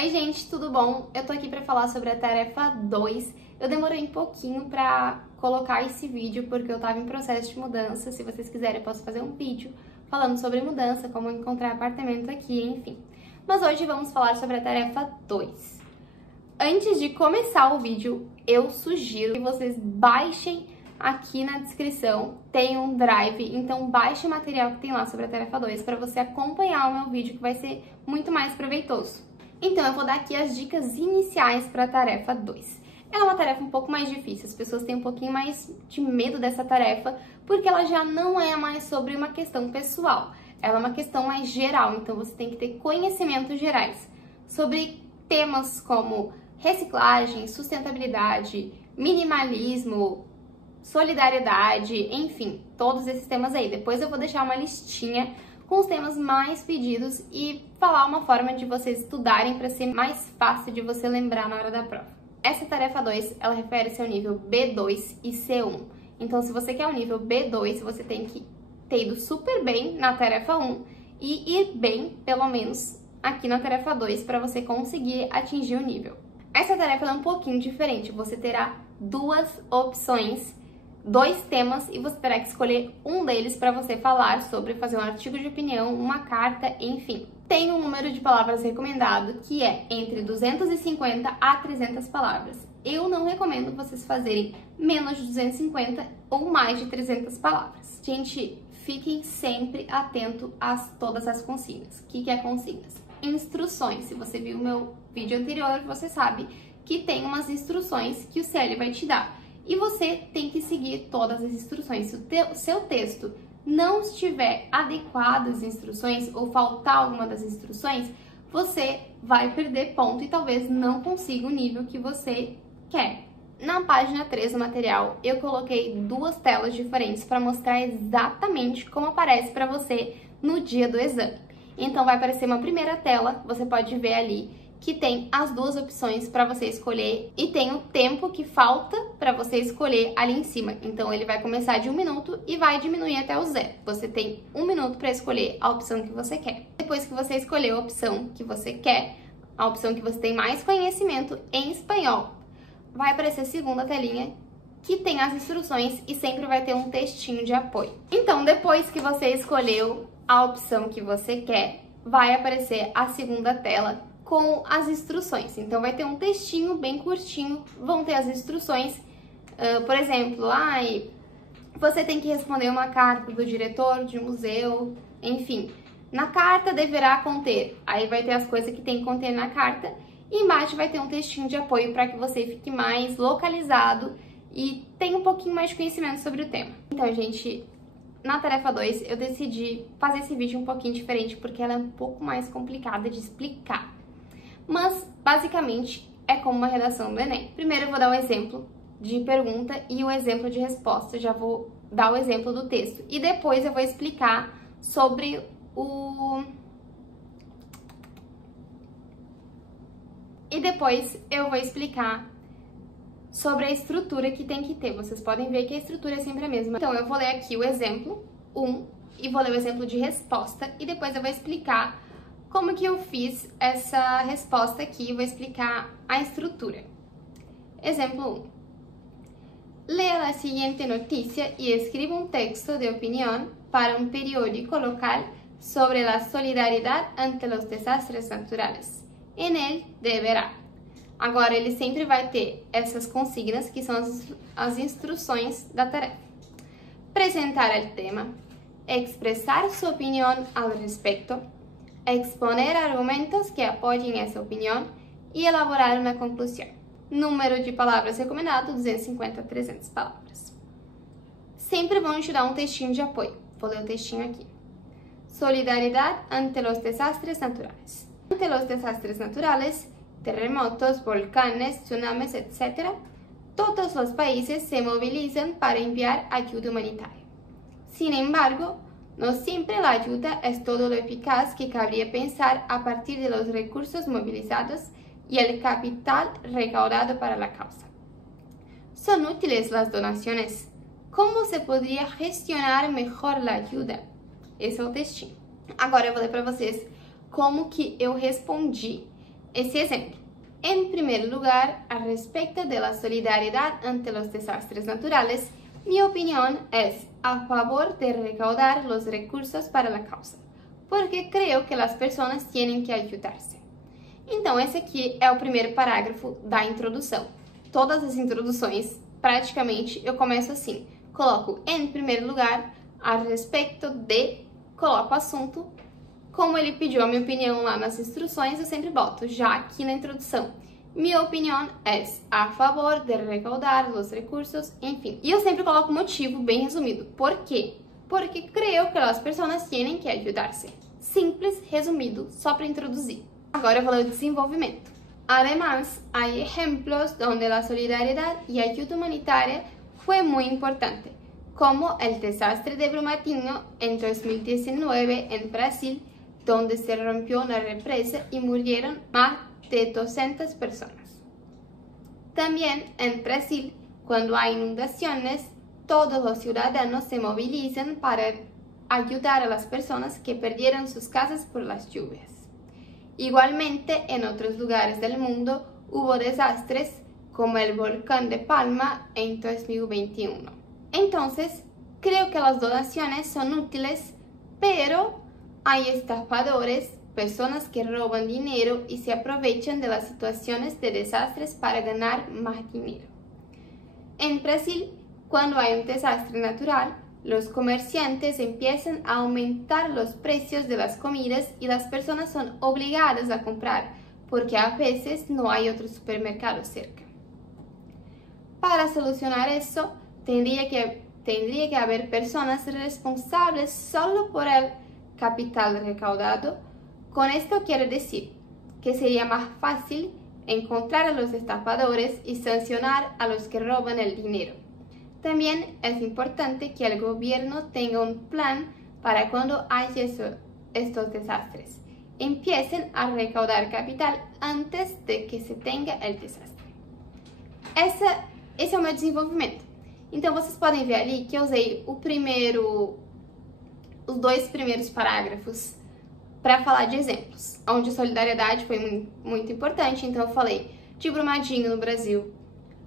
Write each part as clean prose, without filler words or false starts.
Oi gente, tudo bom? Eu tô aqui pra falar sobre a tarefa 2. Eu demorei um pouquinho pra colocar esse vídeo porque eu tava em processo de mudança. Se vocês quiserem, eu posso fazer um vídeo falando sobre mudança, como encontrar apartamento aqui, enfim. Mas hoje vamos falar sobre a tarefa 2. Antes de começar o vídeo, eu sugiro que vocês baixem aqui na descrição, tem um drive, então baixe o material que tem lá sobre a tarefa 2 para você acompanhar o meu vídeo, que vai ser muito mais proveitoso. Então eu vou dar aqui as dicas iniciais para a tarefa 2. É uma tarefa um pouco mais difícil, as pessoas têm um pouquinho mais de medo dessa tarefa, porque ela já não é mais sobre uma questão pessoal, ela é uma questão mais geral, então você tem que ter conhecimentos gerais sobre temas como reciclagem, sustentabilidade, minimalismo, solidariedade, enfim, todos esses temas aí. Depois eu vou deixar uma listinha com os temas mais pedidos e falar uma forma de vocês estudarem para ser mais fácil de você lembrar na hora da prova. Essa tarefa 2, ela refere-se ao nível B2 e C1. Então, se você quer o nível B2, você tem que ter ido super bem na tarefa 1 e ir bem, pelo menos, aqui na tarefa 2 para você conseguir atingir o nível. Essa tarefa é um pouquinho diferente, você terá duas opções, dois temas e você terá que escolher um deles para você falar sobre, fazer um artigo de opinião, uma carta, enfim. Tem um número de palavras recomendado que é entre 250 a 300 palavras. Eu não recomendo vocês fazerem menos de 250 ou mais de 300 palavras. Gente, fiquem sempre atento a todas as consignas. O que é consignas? Instruções. Se você viu o meu vídeo anterior, você sabe que tem umas instruções que o CL vai te dar. E você tem que seguir todas as instruções. Se o seu texto não estiver adequado às instruções ou faltar alguma das instruções, você vai perder ponto e talvez não consiga o nível que você quer. Na página 3 do material, eu coloquei duas telas diferentes para mostrar exatamente como aparece para você no dia do exame. Então vai aparecer uma primeira tela, você pode ver ali que tem as duas opções para você escolher e tem o tempo que falta para você escolher ali em cima. Então ele vai começar de 1 minuto e vai diminuir até o 0. Você tem 1 minuto para escolher a opção que você quer. Depois que você escolheu a opção que você quer, a opção que você tem mais conhecimento em espanhol, vai aparecer a segunda telinha que tem as instruções e sempre vai ter um textinho de apoio. Então depois que você escolheu a opção que você quer, vai aparecer a segunda tela com as instruções. Então vai ter um textinho bem curtinho, vão ter as instruções, por exemplo, você tem que responder uma carta do diretor de um museu, enfim. Na carta deverá conter, aí vai ter as coisas que tem que conter na carta, e embaixo vai ter um textinho de apoio para que você fique mais localizado e tenha um pouquinho mais de conhecimento sobre o tema. Então, gente, na tarefa 2 eu decidi fazer esse vídeo um pouquinho diferente porque ela é um pouco mais complicada de explicar. Mas, basicamente, é como uma redação do Enem. Primeiro eu vou dar um exemplo de pergunta e um exemplo de resposta, já vou dar o exemplo do texto. E depois eu vou explicar sobre a estrutura que tem que ter. Vocês podem ver que a estrutura é sempre a mesma. Então, eu vou ler aqui o exemplo 1 e vou ler o exemplo de resposta e depois eu vou explicar como que eu fiz essa resposta aqui, vou explicar a estrutura. Exemplo 1. Lea la siguiente noticia y escriba un texto de opinión para un periódico local sobre la solidaridad ante los desastres naturales. En él deberá. Agora, ele sempre vai ter essas consignas, que são as instruções da tarefa. Apresentar el tema, expressar sua opinião al respecto, exponer argumentos que apoyen esa opinión y elaborar una conclusión. Número de palavras recomendado, 250 a 300 palavras. Sempre vão te dar um textinho de apoio. Vou ler o textinho aqui. Solidaridad ante los desastres naturales. Ante los desastres naturales, terremotos, volcanes, tsunamis, etc., todos los países se movilizan para enviar ayuda humanitaria. Sin embargo, no siempre la ayuda es todo lo eficaz que cabría pensar a partir de los recursos movilizados y el capital recaudado para la causa. ¿Son útiles las donaciones? ¿Cómo se podría gestionar mejor la ayuda? Esse é o textinho. Agora eu vou ler para vocês como que eu respondi esse exemplo. En primer lugar, al respecto de la solidaridad ante los desastres naturales, mi opinión es a favor de recaudar los recursos para la causa, porque creo que las personas tienen que ayudarse. Então, esse aqui é o primeiro parágrafo da introdução. Todas as introduções, praticamente, eu começo assim. Coloco em primeiro lugar, a respeito de, coloco o assunto. Como ele pediu a minha opinião lá nas instruções, eu sempre boto já aqui na introdução. Mi opinión es a favor de recaudar los recursos, enfim. E eu sempre coloco o motivo bem resumido. Por quê? Porque creo que as pessoas têm que ajudar-se. Simples, resumido, só para introduzir. Agora eu vou ler o desenvolvimento. Además, hay ejemplos donde la solidaridad y ayuda humanitaria fue muy importante, como el desastre de Brumadinho en 2019 en Brasil, donde se rompió una represa y murieron más de 200 personas. También en Brasil, cuando hay inundaciones, todos los ciudadanos se movilizan para ayudar a las personas que perdieron sus casas por las lluvias. Igualmente, en otros lugares del mundo hubo desastres como el volcán de Palma en 2021. Entonces, creo que las donaciones son útiles, pero hay estafadores, personas que roban dinero y se aprovechan de las situaciones de desastres para ganar más dinero. En Brasil, cuando hay un desastre natural, los comerciantes empiezan a aumentar los precios de las comidas y las personas son obligadas a comprar porque a veces no hay otro supermercado cerca. Para solucionar eso, tendría que haber personas responsables solo por el capital recaudado. Con esto quiero decir que sería más fácil encontrar a los estafadores y sancionar a los que roban el dinero. También es importante que el gobierno tenga un plan para cuando haya estos desastres. Empiecen a recaudar capital antes de que se tenha el desastre. Esse é o meu desenvolvimento. Então, vocês podem ver ali que eu usei os dois primeiros parágrafos para falar de exemplos, onde solidariedade foi muito importante. Então, eu falei de Brumadinho no Brasil,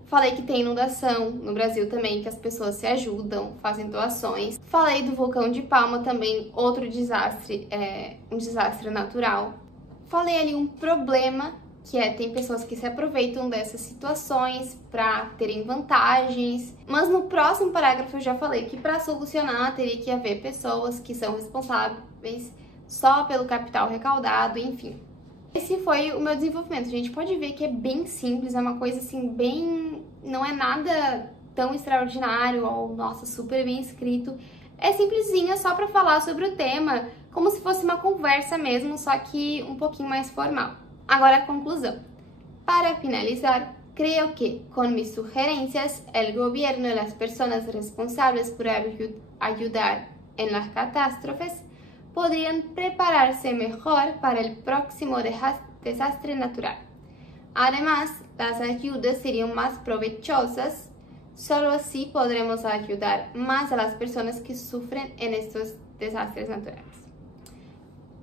falei que tem inundação no Brasil também, que as pessoas se ajudam, fazem doações. Falei do vulcão de Palma também, outro desastre, um desastre natural. Falei ali um problema, que tem pessoas que se aproveitam dessas situações para terem vantagens. Mas no próximo parágrafo eu já falei que para solucionar teria que haver pessoas que são responsáveis só pelo capital recaudado, enfim. Esse foi o meu desenvolvimento. A gente pode ver que é bem simples, é uma coisa assim bem... não é nada tão extraordinário ou, nossa, super bem escrito. É simplesinho, só para falar sobre o tema, como se fosse uma conversa mesmo, só que um pouquinho mais formal. Agora a conclusão. Para finalizar, creo que con mis sugerencias el gobierno y las personas responsables por ayudar en las catástrofes podrían prepararse mejor para el próximo desastre natural. Además, las ayudas serían más provechosas, solo así podremos ayudar más a las personas que sufren en estos desastres naturales.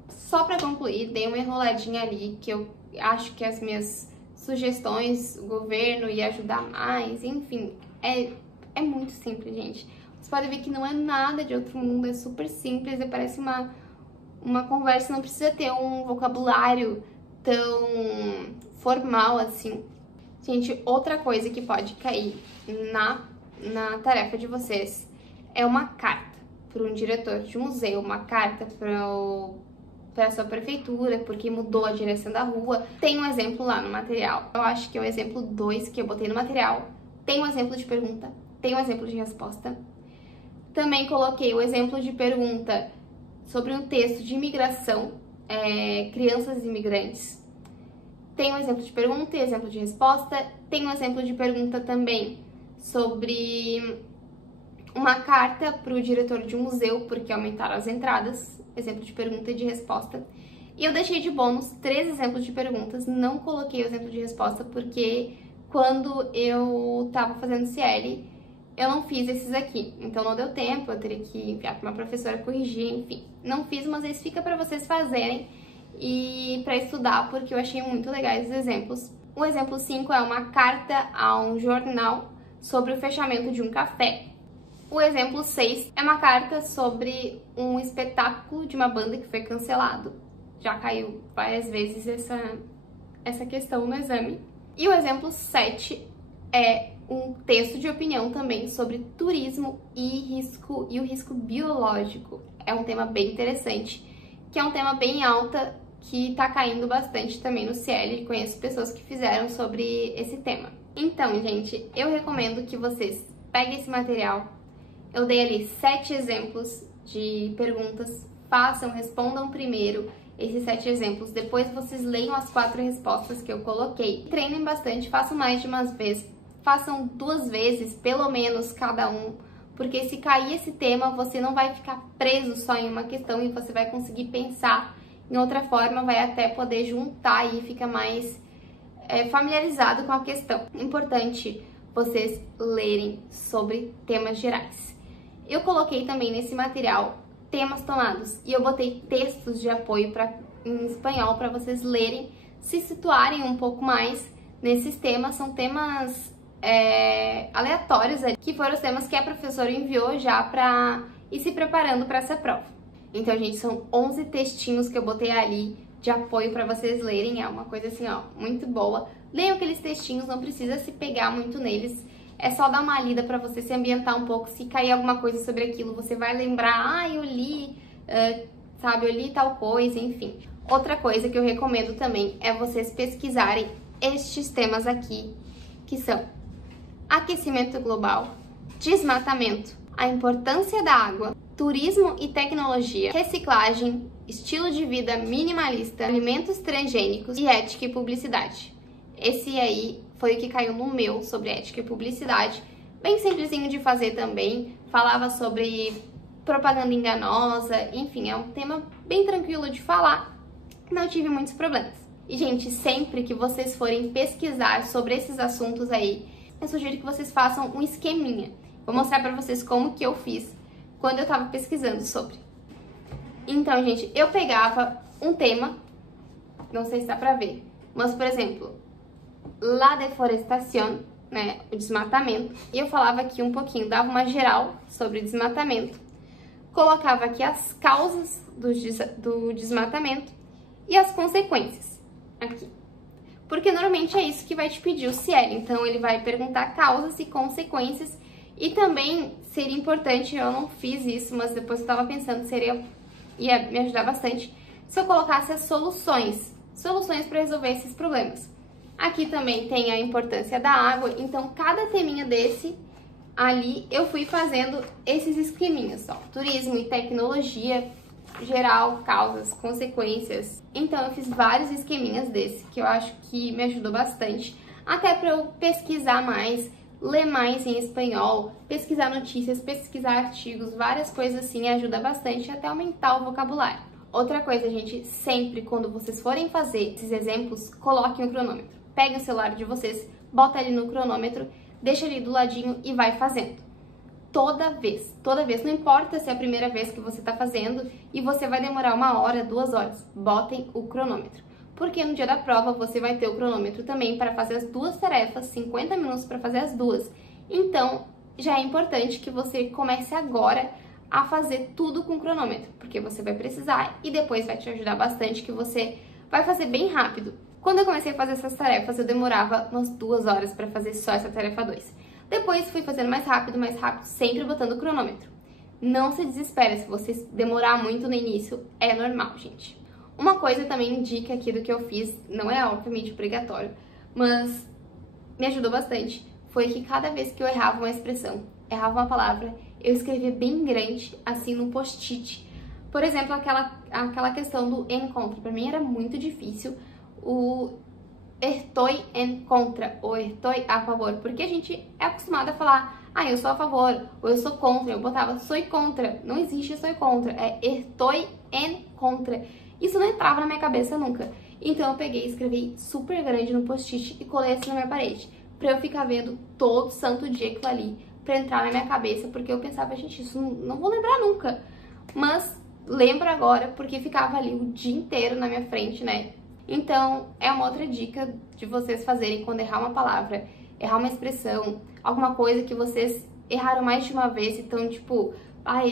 Só para concluir, dei uma enroladinha ali, que eu acho que as minhas sugestões, o governo ia ajudar mais, enfim, é muito simples, gente. Vocês podem ver que não é nada de outro mundo, é super simples e parece uma conversa, não precisa ter um vocabulário tão formal assim. Gente, outra coisa que pode cair na tarefa de vocês é uma carta para um diretor de museu, uma carta para a sua prefeitura, porque mudou a direção da rua. Tem um exemplo lá no material. Eu acho que é o exemplo 2 que eu botei no material. Tem um exemplo de pergunta, tem um exemplo de resposta. Também coloquei o exemplo de pergunta sobre um texto de imigração, crianças imigrantes. Tem um exemplo de pergunta e exemplo de resposta. Tem um exemplo de pergunta também sobre uma carta para o diretor de um museu, porque aumentaram as entradas. Exemplo de pergunta e de resposta. E eu deixei de bônus 3 exemplos de perguntas, não coloquei o exemplo de resposta, porque quando eu tava fazendo CL, eu não fiz esses aqui. Então não deu tempo, eu teria que enviar para uma professora corrigir, enfim. Não fiz, mas isso fica para vocês fazerem. e para estudar, porque eu achei muito legais os exemplos. O exemplo 5 é uma carta a um jornal sobre o fechamento de um café. O exemplo 6 é uma carta sobre um espetáculo de uma banda que foi cancelado. Já caiu várias vezes essa questão no exame. E o exemplo 7 é um texto de opinião também sobre turismo e o risco biológico. É um tema bem interessante, que é um tema bem alta, que tá caindo bastante também no CL. Conheço pessoas que fizeram sobre esse tema. Então, gente, eu recomendo que vocês peguem esse material. Eu dei ali 7 exemplos de perguntas. Façam, respondam primeiro esses 7 exemplos. Depois vocês leiam as 4 respostas que eu coloquei. Treinem bastante, façam mais de umas vezes. Façam 2 vezes, pelo menos, cada um. Porque se cair esse tema, você não vai ficar preso só em uma questão e você vai conseguir pensar em outra forma, vai até poder juntar e fica mais familiarizado com a questão. Importante vocês lerem sobre temas gerais. Eu coloquei também nesse material temas tomados e eu botei textos de apoio em espanhol para vocês lerem, se situarem um pouco mais nesses temas. São temas aleatórios ali, que foram os temas que a professora enviou já para ir se preparando para essa prova. Então, gente, são 11 textinhos que eu botei ali de apoio para vocês lerem. É uma coisa assim, ó, muito boa. Leiam aqueles textinhos, não precisa se pegar muito neles. É só dar uma lida para você se ambientar um pouco. Se cair alguma coisa sobre aquilo, você vai lembrar, eu li, eu li tal coisa, enfim. Outra coisa que eu recomendo também é vocês pesquisarem estes temas aqui, que são aquecimento global, desmatamento, a importância da água, turismo e tecnologia, reciclagem, estilo de vida minimalista, alimentos transgênicos e ética e publicidade. Esse aí foi o que caiu no meu sobre ética e publicidade. Bem simplesinho de fazer também. Falava sobre propaganda enganosa, enfim, é um tema bem tranquilo de falar. Não tive muitos problemas. E, gente, sempre que vocês forem pesquisar sobre esses assuntos aí, eu sugiro que vocês façam um esqueminha. Vou mostrar pra vocês como que eu fiz quando eu tava pesquisando sobre. Então, gente, eu pegava um tema, não sei se dá pra ver, mas, por exemplo, la deforestación, né, o desmatamento, e eu falava aqui um pouquinho, dava uma geral sobre desmatamento, colocava aqui as causas do desmatamento e as consequências, aqui. Porque normalmente é isso que vai te pedir o CL, então ele vai perguntar causas e consequências. E também seria importante, eu não fiz isso, mas depois eu tava pensando, ia me ajudar bastante, se eu colocasse as soluções para resolver esses problemas. Aqui também tem a importância da água, então cada teminha desse ali eu fui fazendo esses esqueminhas, ó, turismo e tecnologia, geral, causas, consequências. Então eu fiz vários esqueminhas desse, que eu acho que me ajudou bastante, até para eu pesquisar mais, ler mais em espanhol, pesquisar notícias, pesquisar artigos, várias coisas assim, ajuda bastante até aumentar o vocabulário. Outra coisa, gente, sempre quando vocês forem fazer esses exemplos, coloquem o cronômetro. Peguem o celular de vocês, bota ali no cronômetro, deixa ali do ladinho e vai fazendo. Toda vez, não importa se é a primeira vez que você tá fazendo e você vai demorar 1 hora, 2 horas, botem o cronômetro. Porque no dia da prova você vai ter o cronômetro também para fazer as 2 tarefas, 50 minutos para fazer as 2. Então, já é importante que você comece agora a fazer tudo com cronômetro, porque você vai precisar e depois vai te ajudar bastante, que você vai fazer bem rápido. Quando eu comecei a fazer essas tarefas, eu demorava umas 2 horas para fazer só essa tarefa 2. Depois fui fazendo mais rápido, sempre botando o cronômetro. Não se desespere, se você demorar muito no início, é normal, gente. Uma coisa também, dica aqui do que eu fiz, não é obviamente obrigatório, mas me ajudou bastante, foi que cada vez que eu errava uma expressão, errava uma palavra, eu escrevia bem grande, assim, no post-it. Por exemplo, aquela questão do en contra, pra mim era muito difícil, o estoy en contra, ou estoy a favor, porque a gente é acostumado a falar, eu sou a favor, ou eu sou contra, eu botava soy contra, não existe soy contra, é estoy en contra. Isso não entrava na minha cabeça nunca. Então eu peguei e escrevi super grande no post-it e colei assim na minha parede, pra eu ficar vendo todo santo dia aquilo ali, pra entrar na minha cabeça, porque eu pensava, gente, isso não vou lembrar nunca. Mas lembro agora porque ficava ali o dia inteiro na minha frente, né? Então, é uma outra dica de vocês fazerem quando errar uma palavra, errar uma expressão, alguma coisa que vocês erraram mais de uma vez, então, tipo,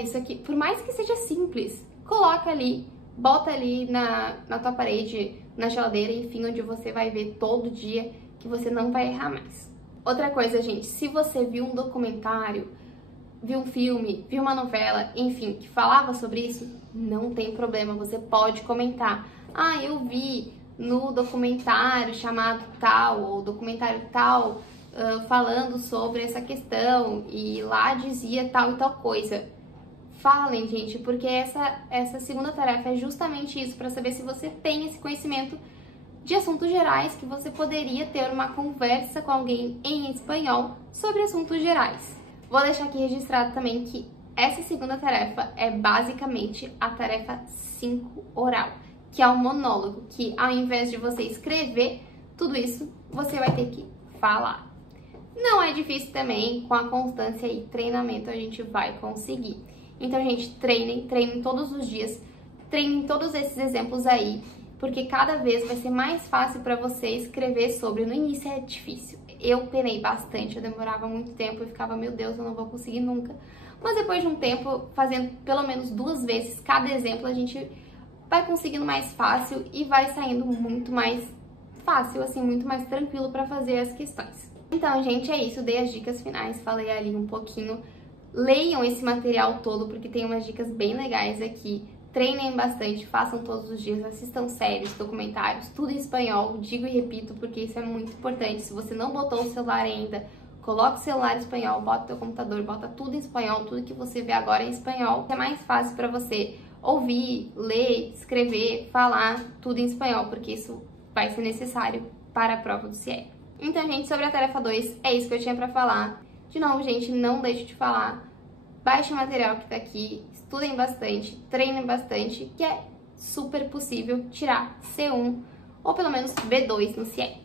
isso aqui, por mais que seja simples, coloca ali, bota ali na tua parede, na geladeira, enfim, onde você vai ver todo dia que você não vai errar mais. Outra coisa, gente, se você viu um documentário, viu um filme, viu uma novela, enfim, que falava sobre isso, não tem problema, você pode comentar. Eu vi no documentário chamado tal, ou documentário tal, falando sobre essa questão, e lá dizia tal e tal coisa. Falem, gente, porque essa segunda tarefa é justamente isso, para saber se você tem esse conhecimento de assuntos gerais, que você poderia ter uma conversa com alguém em espanhol sobre assuntos gerais. Vou deixar aqui registrado também que essa segunda tarefa é basicamente a tarefa 5 oral, que é um monólogo, que ao invés de você escrever tudo isso, você vai ter que falar. Não é difícil também, com a constância e treinamento a gente vai conseguir. Então, gente, treinem todos os dias, treinem todos esses exemplos aí, porque cada vez vai ser mais fácil para você escrever sobre. No início é difícil. Eu penei bastante, eu demorava muito tempo e ficava, meu Deus, eu não vou conseguir nunca. Mas depois de um tempo, fazendo pelo menos 2 vezes cada exemplo, a gente vai conseguindo mais fácil e vai saindo muito mais fácil, assim, muito mais tranquilo para fazer as questões. Então, gente, é isso. Dei as dicas finais, falei ali um pouquinho. Leiam esse material todo, porque tem umas dicas bem legais aqui. Treinem bastante, façam todos os dias, assistam séries, documentários, tudo em espanhol. Digo e repito, porque isso é muito importante. Se você não botou o celular ainda, coloca o celular em espanhol, bota o teu computador, bota tudo em espanhol, tudo que você vê agora é em espanhol. É mais fácil para você ouvir, ler, escrever, falar tudo em espanhol, porque isso vai ser necessário para a prova do CIE. Então, gente, sobre a tarefa 2, é isso que eu tinha para falar. De novo, gente, não deixe de falar. Baixe o material que tá aqui, estudem bastante, treinem bastante, que é super possível tirar C1 ou pelo menos B2 no CIE.